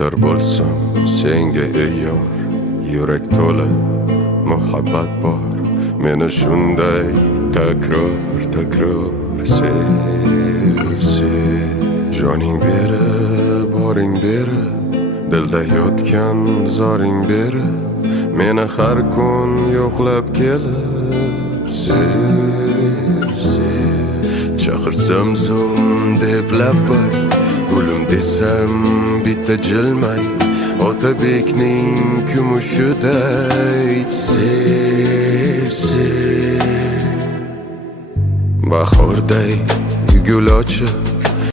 Yetar bo'lsam senga ey yor, yurak to'la muhabbat bor. Meni shunday takror sev. Joning beri, boring beri, dilda yotgan zoring beri, meni har kun yo'qlab kelib sev. Chaqirsam zo'n deb labbay, gulim desam bitta jilmay, Otabekning kumushiday sev. Bahorday gul ochib,